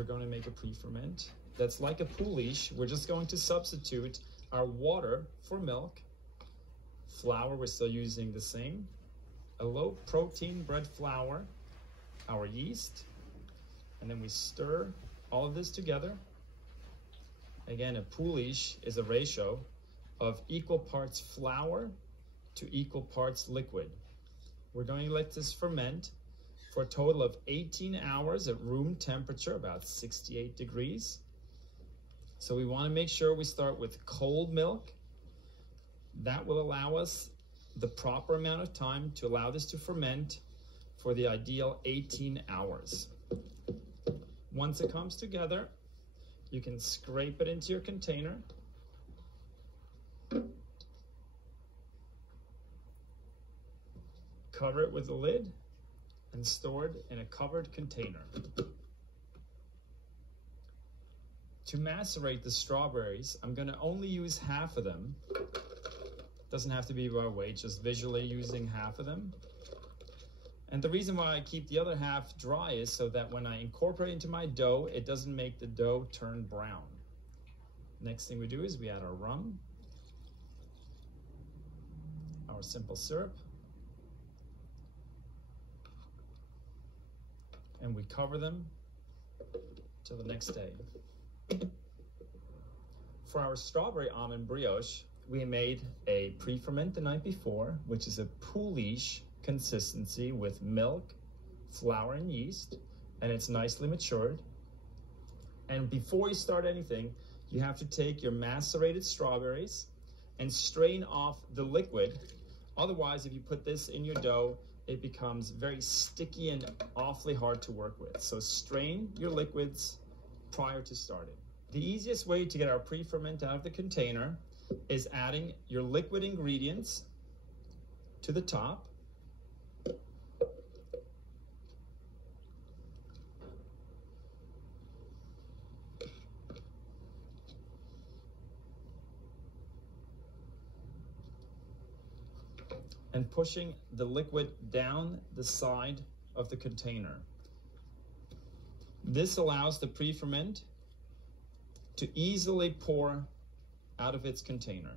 We're going to make a pre-ferment that's like a pouliche. We're just going to substitute our water for milk. Flour, we're still using the same. A low protein bread flour, our yeast, and then we stir all of this together. Again, a pouliche is a ratio of equal parts flour to equal parts liquid. We're going to let this ferment for a total of 18 hours at room temperature, about 68 degrees. So we want to make sure we start with cold milk. That will allow us the proper amount of time to allow this to ferment for the ideal 18 hours. Once it comes together, you can scrape it into your container. Cover it with a lid and store it in a covered container. To macerate the strawberries, I'm going to only use half of them. Doesn't have to be by weight, just visually using half of them. And the reason why I keep the other half dry is so that when I incorporate into my dough, it doesn't make the dough turn brown. Next thing we do is we add our rum, our simple syrup, and we cover them till the next day. For our strawberry almond brioche, we made a pre-ferment the night before, which is a pouliche consistency with milk, flour, and yeast, and it's nicely matured. And before you start anything, you have to take your macerated strawberries and strain off the liquid. Otherwise, if you put this in your dough, it becomes very sticky and awfully hard to work with. So strain your liquids prior to starting. The easiest way to get our pre-ferment out of the container is adding your liquid ingredients to the top. And pushing the liquid down the side of the container. This allows the pre-ferment to easily pour out of its container.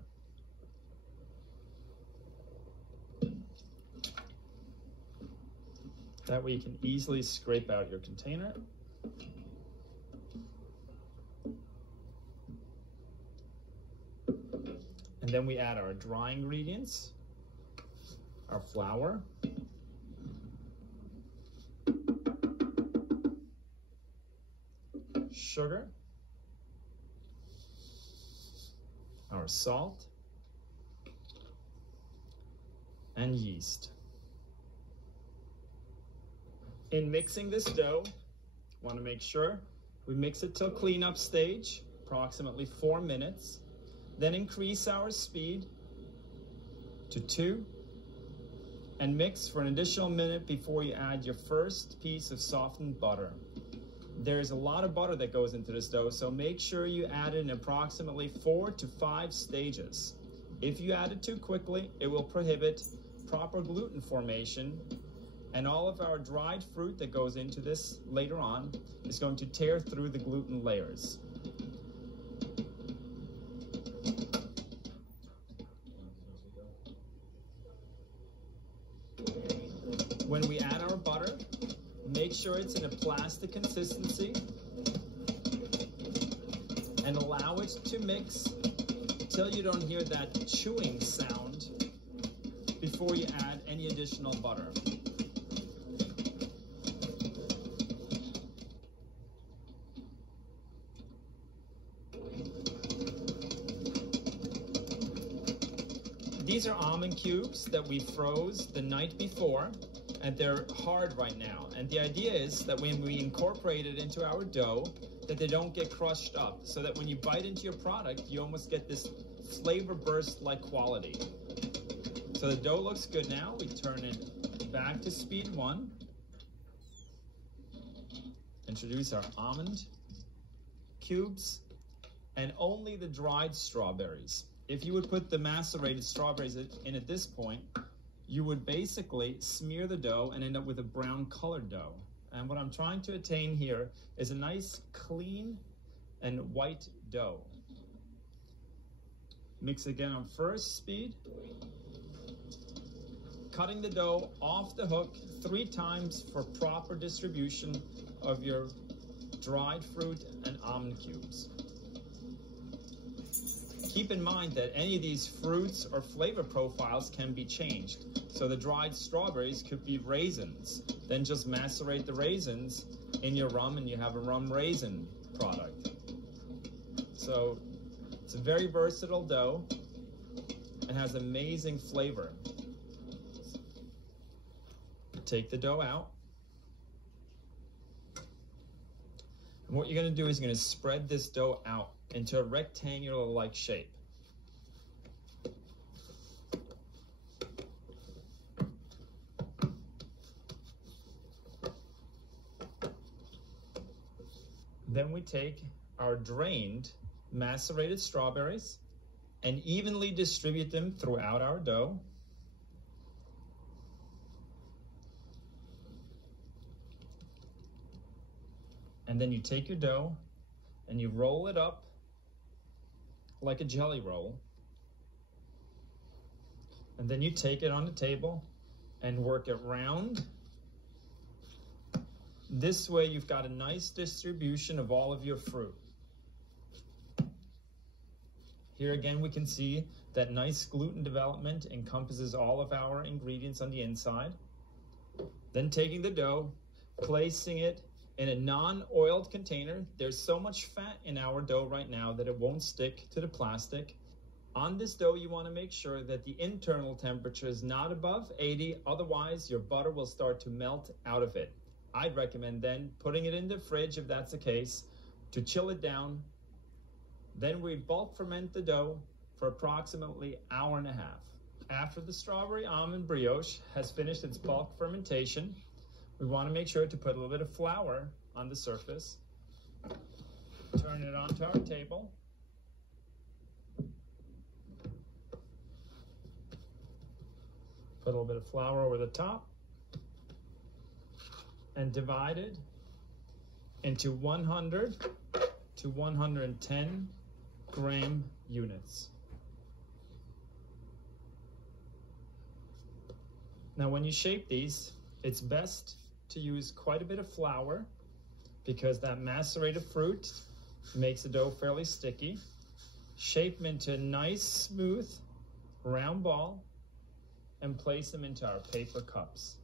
That way you can easily scrape out your container. And then we add our dry ingredients, our flour, sugar, our salt, and yeast. In mixing this dough, want to make sure we mix it till cleanup stage, approximately 4 minutes, then increase our speed to 2, and mix for an additional minute before you add your first piece of softened butter. There's a lot of butter that goes into this dough, so make sure you add it in approximately 4 to 5 stages. If you add it too quickly, it will prohibit proper gluten formation, and all of our dried fruit that goes into this later on is going to tear through the gluten layers. When we add our butter, make sure it's in a plastic consistency and allow it to mix until you don't hear that chewing sound before you add any additional butter. These are almond cubes that we froze the night before, and they're hard right now. And the idea is that when we incorporate it into our dough, that they don't get crushed up, so that when you bite into your product, you almost get this flavor burst-like quality. So the dough looks good now. We turn it back to speed 1. Introduce our almond cubes, and only the dried strawberries. If you would put the macerated strawberries in at this point, you would basically smear the dough and end up with a brown colored dough. And what I'm trying to attain here is a nice clean and white dough. Mix again on first speed. Cutting the dough off the hook 3 times for proper distribution of your dried fruit and almond cubes. Keep in mind that any of these fruits or flavor profiles can be changed. So the dried strawberries could be raisins. Then just macerate the raisins in your rum and you have a rum raisin product. So it's a very versatile dough and has amazing flavor. Take the dough out. And what you're going to do is you're going to spread this dough out into a rectangular-like shape. Then we take our drained macerated strawberries and evenly distribute them throughout our dough. And then you take your dough and you roll it up like a jelly roll. And then you take it on the table and work it round. This way you've got a nice distribution of all of your fruit. Here again we can see that nice gluten development encompasses all of our ingredients on the inside. Then taking the dough, placing it in a non-oiled container. There's so much fat in our dough right now that it won't stick to the plastic. On this dough, you want to make sure that the internal temperature is not above 80, otherwise your butter will start to melt out of it. I'd recommend then putting it in the fridge, if that's the case, to chill it down. Then we bulk ferment the dough for approximately an hour and a half. After the strawberry almond brioche has finished its bulk fermentation, we want to make sure to put a little bit of flour on the surface. Turn it onto our table. Put a little bit of flour over the top and divide it into 100 to 110 gram units. Now when you shape these, it's best to use quite a bit of flour because that macerated fruit makes the dough fairly sticky. Shape them into a nice, smooth, round ball and place them into our paper cups.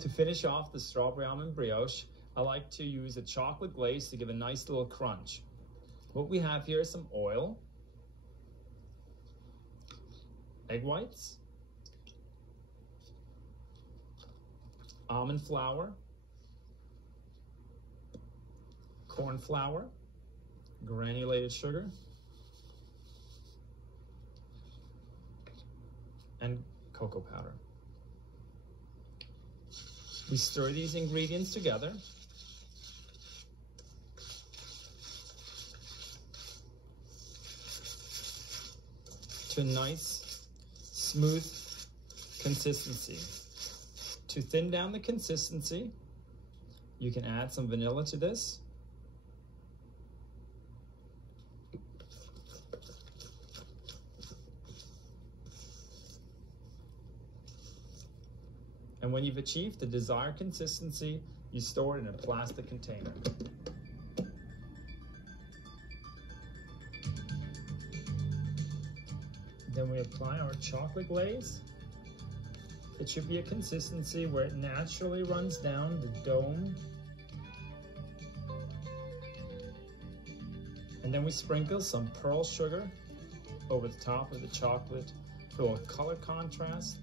To finish off the strawberry almond brioche, I like to use a chocolate glaze to give a nice little crunch. What we have here is some oil, egg whites, almond flour, corn flour, granulated sugar, and cocoa powder. We stir these ingredients together. To a nice, smooth consistency. To thin down the consistency, you can add some vanilla to this. And when you've achieved the desired consistency, you store it in a plastic container. Then we apply our chocolate glaze. It should be a consistency where it naturally runs down the dome. And then we sprinkle some pearl sugar over the top of the chocolate for a little color contrast.